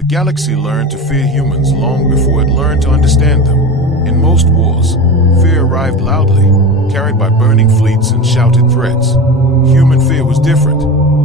The galaxy learned to fear humans long before it learned to understand them. In most wars, fear arrived loudly, carried by burning fleets and shouted threats. Human fear was different.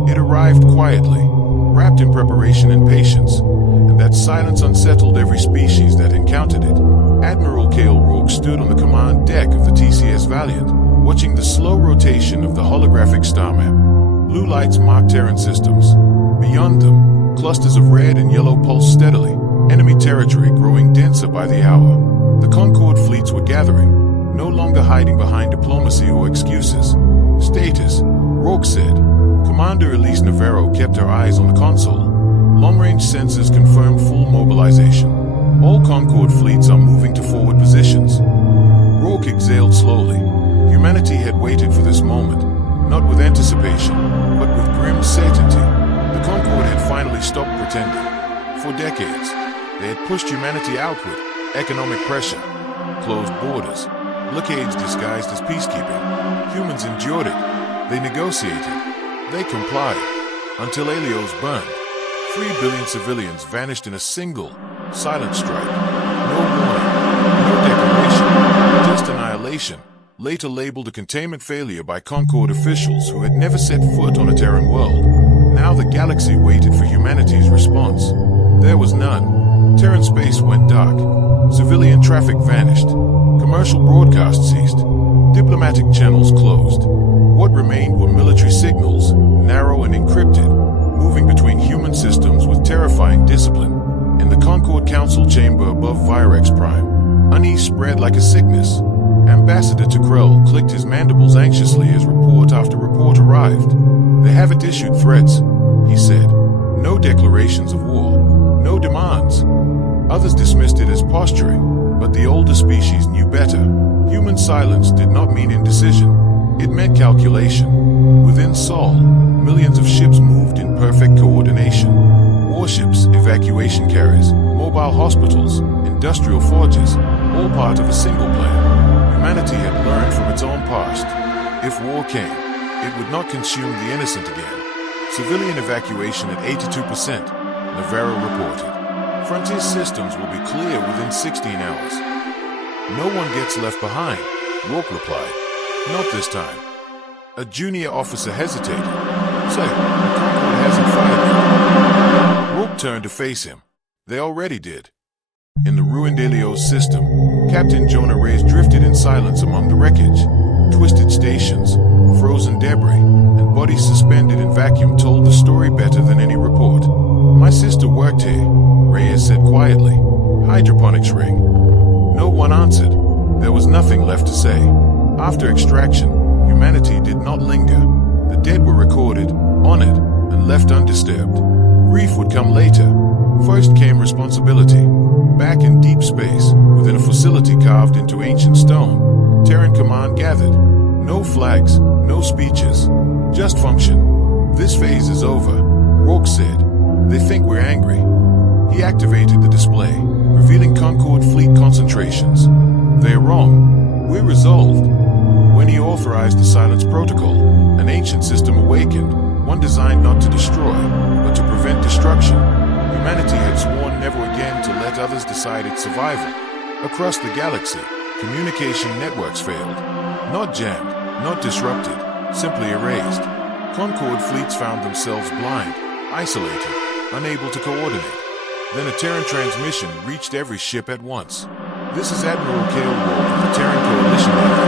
It arrived quietly, wrapped in preparation and patience, and that silence unsettled every species that encountered it. Admiral Cale Rourke stood on the command deck of the TCS Valiant, watching the slow rotation of the holographic star map. Blue lights marked Terran systems. Beyond them, clusters of red and yellow pulsed steadily, enemy territory growing denser by the hour. The Concord fleets were gathering, no longer hiding behind diplomacy or excuses. Status, Rourke said. Commander Elise Navarro kept her eyes on the console. Long-range sensors confirmed full mobilization. All Concord fleets are moving to forward positions. Rourke exhaled slowly. Humanity had waited for this moment, not with anticipation, but with grim certainty. The Concord had finally stopped pretending. For decades, they had pushed humanity outward. Economic pressure, closed borders, blockades disguised as peacekeeping. Humans endured it. They negotiated. They complied. Until Helios burned. 3 billion civilians vanished in a single, silent strike. No warning, no declaration, just annihilation. Later labeled a containment failure by Concord officials who had never set foot on a Terran world. Now the galaxy waited for humanity's response. There was none. Terran space went dark. Civilian traffic vanished. Commercial broadcasts ceased. Diplomatic channels closed. What remained were military signals, narrow and encrypted, moving between human systems with terrifying discipline. In the Concord Council chamber above Virex Prime, unease spread like a sickness. Ambassador Tukrell clicked his mandibles anxiously as report after report arrived. They haven't issued threats, he said. No declarations of war. No demands. Others dismissed it as posturing, but the older species knew better. Human silence did not mean indecision. It meant calculation. Within Sol, millions of ships moved in perfect coordination. Warships, evacuation carriers, mobile hospitals, industrial forges, all part of a single plan. Humanity had learned from its own past. If war came, it would not consume the innocent again. Civilian evacuation at 82%, Navarro reported. Frontier systems will be clear within 16 hours. No one gets left behind, Rourke replied. Not this time. A junior officer hesitated. Say, the Concord hasn't fired yet. Rourke turned to face him. They already did. In the ruined Helios system, Captain Jonah Reyes drifted in silence among the wreckage. Twisted stations, frozen debris, and bodies suspended in vacuum told the story better than any report. My sister worked here, Reyes said quietly. Hydroponics ring. No one answered. There was nothing left to say. After extraction, humanity did not linger. The dead were recorded, honored, and left undisturbed. Grief would come later. First came responsibility. Back in deep space, within a facility carved into ancient stone, Terran command gathered. No flags, no speeches, just function. This phase is over, Rourke said. They think we're angry. He activated the display, revealing Concord fleet concentrations. They're wrong. We're resolved. When he authorized the silence protocol, an ancient system awakened, one designed not to destroy, but to prevent destruction. Humanity had sworn never again to let others decide its survival. Across the galaxy, communication networks failed. Not jammed, not disrupted, simply erased. Concord fleets found themselves blind, isolated, unable to coordinate. Then a Terran transmission reached every ship at once. This is Admiral Cale Rourke of the Terran Coalition Navy.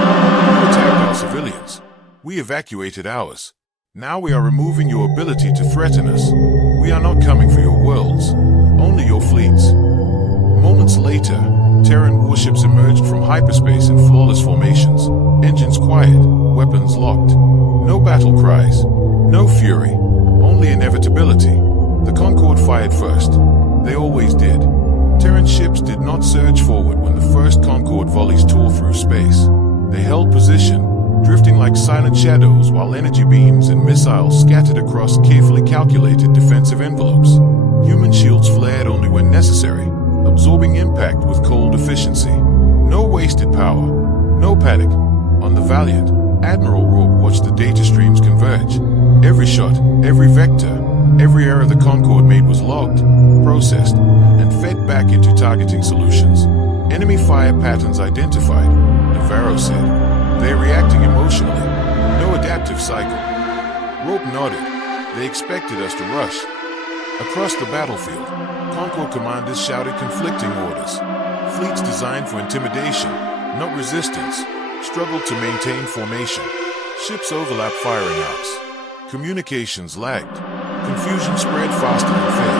You attacked our civilians. We evacuated ours. Now we are removing your ability to threaten us. We are not coming for your worlds, only your fleets. Moments later, Terran warships emerged from hyperspace in flawless formations. Engines quiet, weapons locked. No battle cries, no fury, only inevitability. The Concord fired first. They always did. Terran ships did not surge forward when the first Concord volleys tore through space. They held position, drifting like silent shadows while energy beams and missiles scattered across carefully calculated defensive envelopes. Human shields flared only when necessary, absorbing impact with cold efficiency. No wasted power, no panic. On the Valiant, Admiral Rourke watched the data streams converge. Every shot, every vector, Every error the Concorde made was logged, processed, and fed back into targeting solutions. Enemy fire patterns identified, Navarro said. They're reacting emotionally. No adaptive cycle. Rope nodded. They expected us to rush. Across the battlefield, Concorde commanders shouted conflicting orders. Fleets designed for intimidation, not resistance, struggled to maintain formation. Ships overlapped firing arcs. Communications lagged. Confusion spread faster than fear.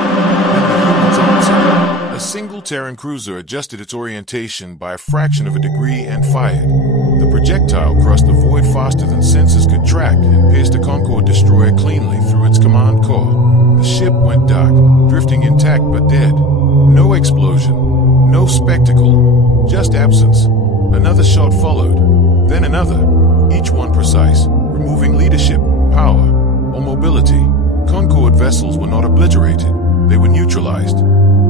Then the humans answered. A single Terran cruiser adjusted its orientation by a fraction of a degree and fired. The projectile crossed the void faster than sensors could track and pierced a Concorde destroyer cleanly through its command core. The ship went dark, drifting intact but dead. No explosion, no spectacle, just absence. Another shot followed, then another, each one precise, removing leadership, power, or mobility. Concorde vessels were not obliterated, they were neutralized.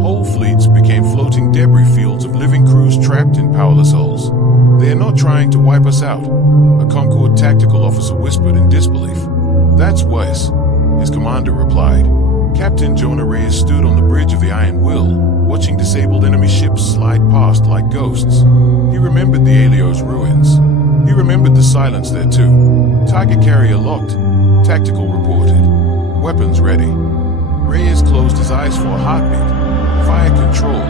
Whole fleets became floating debris fields of living crews trapped in powerless hulls. They are not trying to wipe us out, a Concorde tactical officer whispered in disbelief. That's worse, his commander replied. Captain Jonah Reyes stood on the bridge of the Iron Will, watching disabled enemy ships slide past like ghosts. He remembered the Helios ruins. He remembered the silence there too. Target carrier locked, tactical reported. Weapons ready. Reyes closed his eyes for a heartbeat. Fire control.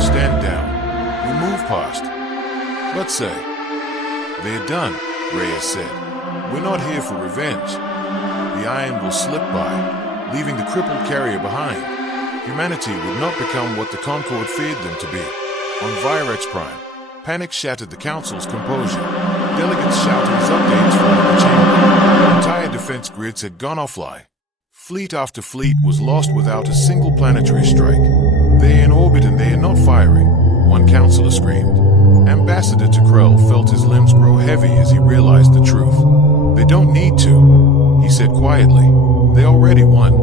Stand down. We move past. Let's say. They're done, Reyes said. We're not here for revenge. The Iron will slip by, leaving the crippled carrier behind. Humanity would not become what the Concorde feared them to be. On Virex Prime, panic shattered the Council's composure. Delegates shouted as updates flooded the chamber. Entire defense grids had gone offline. Fleet after fleet was lost without a single planetary strike. They're in orbit and they are not firing, one councillor screamed. Ambassador Tukrell felt his limbs grow heavy as he realized the truth. They don't need to, he said quietly. They already won.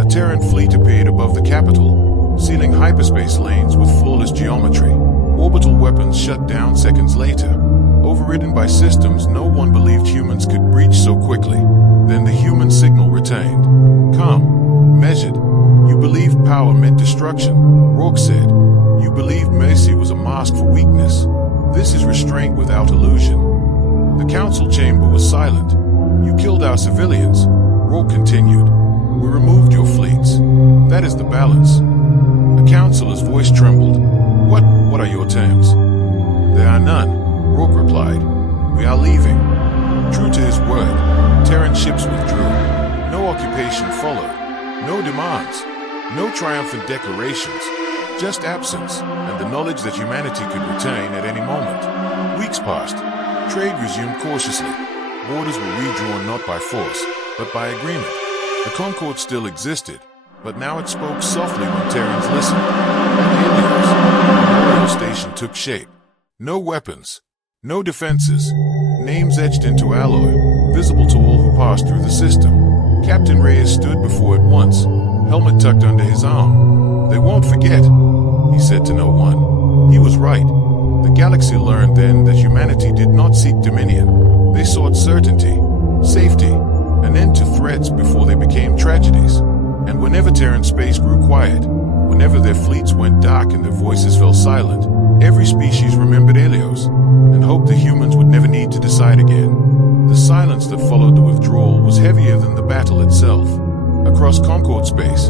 A Terran fleet appeared above the capital, sealing hyperspace lanes with flawless geometry. Orbital weapons shut down seconds later. Overridden by systems no one believed humans could breach so quickly. Then the human signal returned. Calm, measured. You believed power meant destruction, Rourke said. You believed mercy was a mask for weakness. This is restraint without illusion. The council chamber was silent. You killed our civilians, Rourke continued. We removed your fleets. That is the balance. A councillor's voice trembled. What are your terms? There are none, Rourke replied. We are leaving. True to his word, Terran ships withdrew. No occupation followed. No demands. No triumphant declarations. Just absence, and the knowledge that humanity could return at any moment. Weeks passed. Trade resumed cautiously. Borders were redrawn not by force, but by agreement. The Concorde still existed, but now it spoke softly when Terrans listened. Helios, the memorial station took shape. No weapons, no defenses. Names etched into alloy, visible to all who passed through the system. Captain Reyes stood before it once, helmet tucked under his arm. They won't forget, he said to no one. He was right. The galaxy learned then that humanity did not seek dominion. They sought certainty, safety, an end to threats before they became tragedies. And whenever Terran space grew quiet, whenever their fleets went dark and their voices fell silent, every species remembered Helios and hoped the humans would never need to decide again. The silence that followed the withdrawal was heavier than the battle itself. Across Concorde space,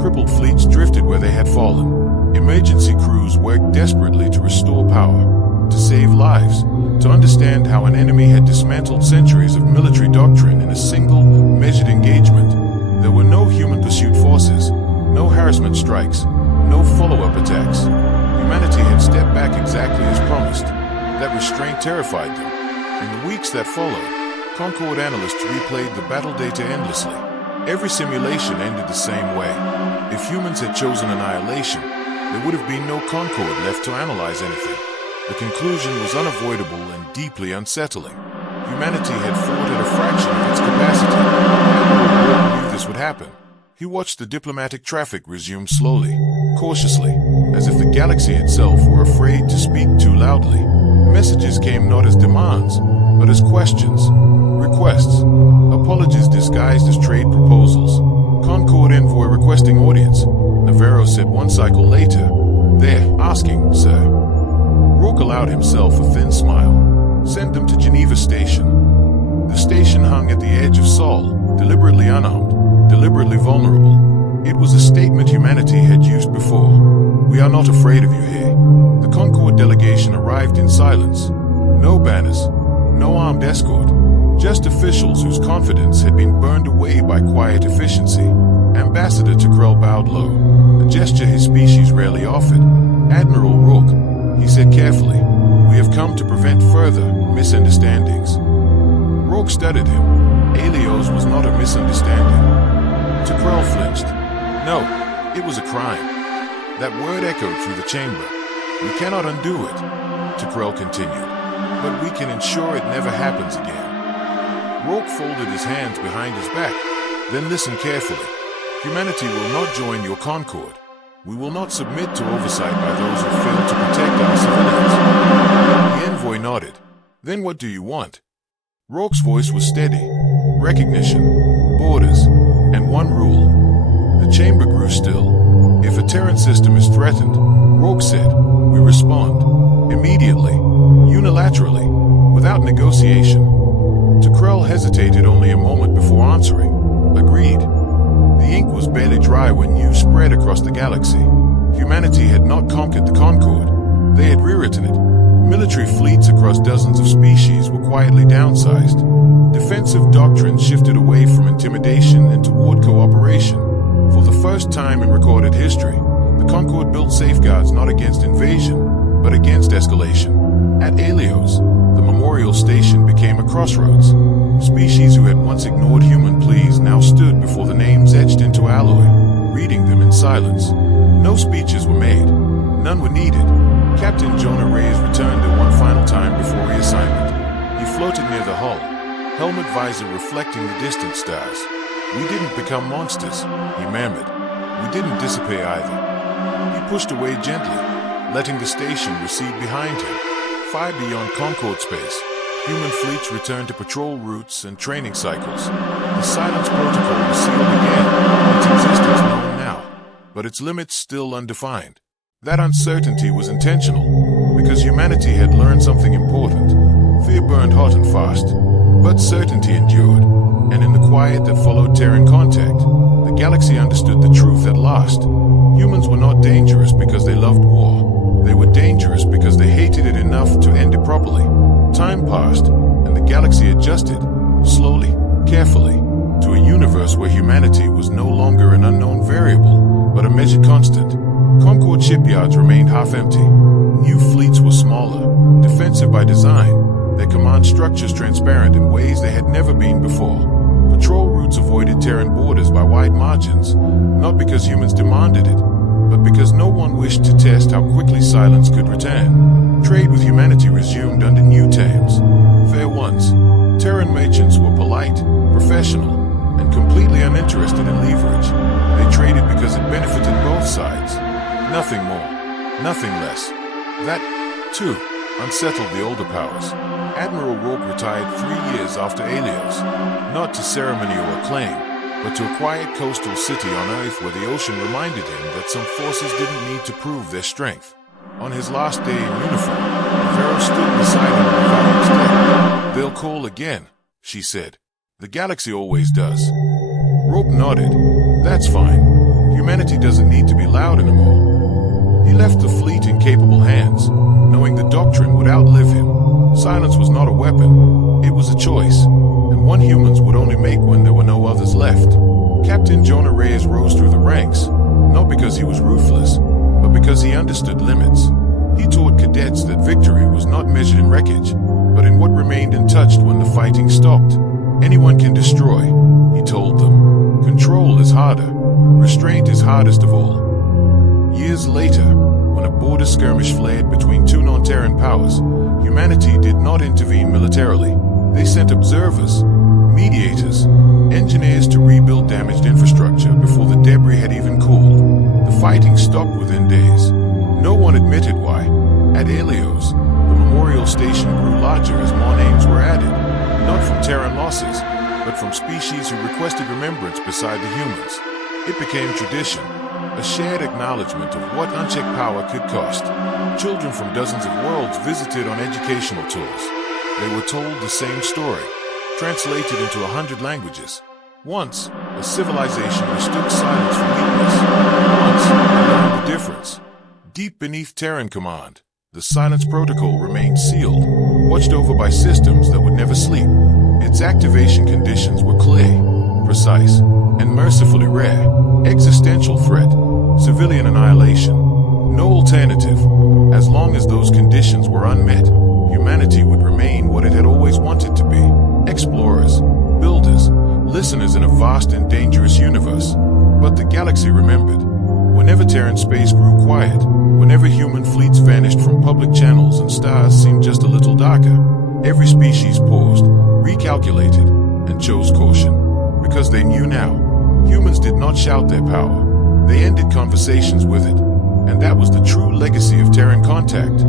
crippled fleets drifted where they had fallen. Emergency crews worked desperately to restore power, to save lives, to understand how an enemy had dismantled centuries of military doctrine in a single, measured engagement. There were no human pursuit forces, no harassment strikes, no follow-up attacks. Humanity had stepped back exactly as promised. That restraint terrified them. In the weeks that followed, Concorde analysts replayed the battle data endlessly. Every simulation ended the same way. If humans had chosen annihilation, there would have been no Concorde left to analyze anything. The conclusion was unavoidable and deeply unsettling. Humanity had fought at a fraction of its capacity. Admiral Rourke knew this would happen. He watched the diplomatic traffic resume slowly, cautiously, as if the galaxy itself were afraid to speak too loudly. Messages came not as demands, but as questions, requests, apologies disguised as trade proposals. Concord envoy requesting audience, Navarro said one cycle later. They're asking, sir. Rourke allowed himself a thin smile. Send them to Geneva Station. The station hung at the edge of Sol, deliberately unarmed, deliberately vulnerable. It was a statement humanity had used before. We are not afraid of you here. The Concord delegation arrived in silence. No banners, no armed escort, just officials whose confidence had been burned away by quiet efficiency. Ambassador Terran bowed low, a gesture his species rarely offered. Admiral Rourke, he said carefully, we have come to prevent further misunderstandings. Rourke studied him. Alios was not a misunderstanding. Terran flinched. No, it was a crime. That word echoed through the chamber. We cannot undo it, Terran continued, but we can ensure it never happens again. Rourke folded his hands behind his back, then listened carefully. Humanity will not join your Concord. We will not submit to oversight by those who fail to protect our civilians. The envoy nodded. Then what do you want? Rourke's voice was steady. Recognition, borders, and one rule. The chamber grew still. If a Terran system is threatened, Rourke said, we respond. Immediately, unilaterally, without negotiation. Terran hesitated only a moment before answering. Agreed. The ink was barely dry when news spread across the galaxy. Humanity had not conquered the Concord. They had rewritten it. Military fleets across dozens of species were quietly downsized. Defensive doctrines shifted away from intimidation and toward cooperation. For the first time in recorded history, the Concord built safeguards not against invasion, but against escalation. At Alios, the memorial station became a crossroads. Species who had once ignored human pleas now stood before the names etched into alloy, reading them in silence. No speeches were made. None were needed. Captain Jonah Reyes returned it one final time before reassignment. He floated near the hull, helmet visor reflecting the distant stars. We didn't become monsters, he murmured. We didn't dissipate either. He pushed away gently, letting the station recede behind him. Far beyond Concord space, human fleets returned to patrol routes and training cycles. The silence protocol was sealed again, its existence known now, but its limits still undefined. That uncertainty was intentional, because humanity had learned something important. Fear burned hot and fast, but certainty endured, and in the quiet that followed Terran contact, the galaxy understood the truth at last. Humans were not dangerous because they loved war. They were dangerous because they hated it enough to end it properly. Time passed, and the galaxy adjusted, slowly, carefully, to a universe where humanity was no longer an unknown variable, but a measured constant. Concord shipyards remained half-empty. New fleets were smaller, defensive by design, their command structures transparent in ways they had never been before. Patrol routes avoided Terran borders by wide margins, not because humans demanded it, but because no one wished to test how quickly silence could return. Trade with humanity resumed under new terms. Fair ones. Terran merchants were polite, professional, and completely uninterested in leverage. They traded because it benefited both sides. Nothing more, nothing less. That, too, unsettled the older powers. Admiral Rourke retired 3 years after Alios, not to ceremony or acclaim, but to a quiet coastal city on Earth where the ocean reminded him that some forces didn't need to prove their strength. On his last day in uniform, Navarro stood beside him on the Valiant's deck. They'll call again, she said. The galaxy always does. Rourke nodded. That's fine. Humanity doesn't need to be loud anymore. He left the fleet in capable hands, knowing the doctrine would outlive him. Silence was not a weapon, it was a choice, and one humans would only make when there were no others left. Captain Jonah Reyes rose through the ranks, not because he was ruthless, but because he understood limits. He taught cadets that victory was not measured in wreckage, but in what remained untouched when the fighting stopped. Anyone can destroy, he told them. Control is harder. Restraint is hardest of all. Years later, when a border skirmish flared between two non-Terran powers, humanity did not intervene militarily. They sent observers, mediators, engineers to rebuild damaged infrastructure before the debris had even cooled. The fighting stopped within days. No one admitted why. At Alios, the memorial station grew larger as more names were added, not from Terran losses, but from species who requested remembrance beside the humans. It became tradition, a shared acknowledgement of what unchecked power could cost. Children from dozens of worlds visited on educational tours. They were told the same story, translated into 100 languages. Once, a civilization mistook silence for weakness. Once, they learned the difference. Deep beneath Terran command, the silence protocol remained sealed, watched over by systems that would never sleep. Its activation conditions were clear, precise, and mercifully rare. Existential threat, civilian annihilation, no alternative. As long as those conditions were unmet, humanity would remain what it had always wanted to be. Explorers, builders, listeners in a vast and dangerous universe. But the galaxy remembered. Whenever Terran space grew quiet, whenever human fleets vanished from public channels and stars seemed just a little darker, every species paused, recalculated, and chose caution. Because they knew now, humans did not shout their power. They ended conversations with it. And that was the true legacy of Terran contact.